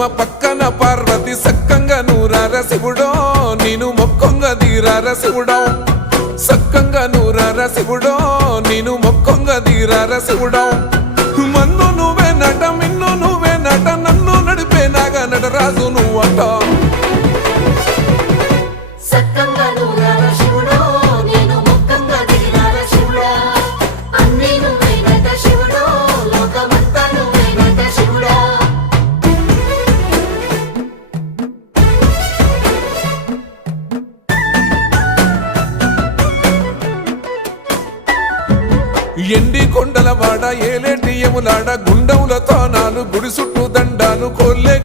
పద్మ పక్కన పార్వతి సక్కంగా నూరార శివుడో నేను మొక్కొంగ దీరార శివుడో సక్కంగా నూరార శివుడో నేను మొక్కొంగ దీరార శివుడో మన్ను నువ్వే నట మిన్ను నువ్వే నట నన్ను నడిపే నాగా నటరాజు నువ్వట ఎండి కొండల వాడ ఏలేటి యములాడ గుండములతో నాలు గుడి చుట్టూ దండాలు కోల్లే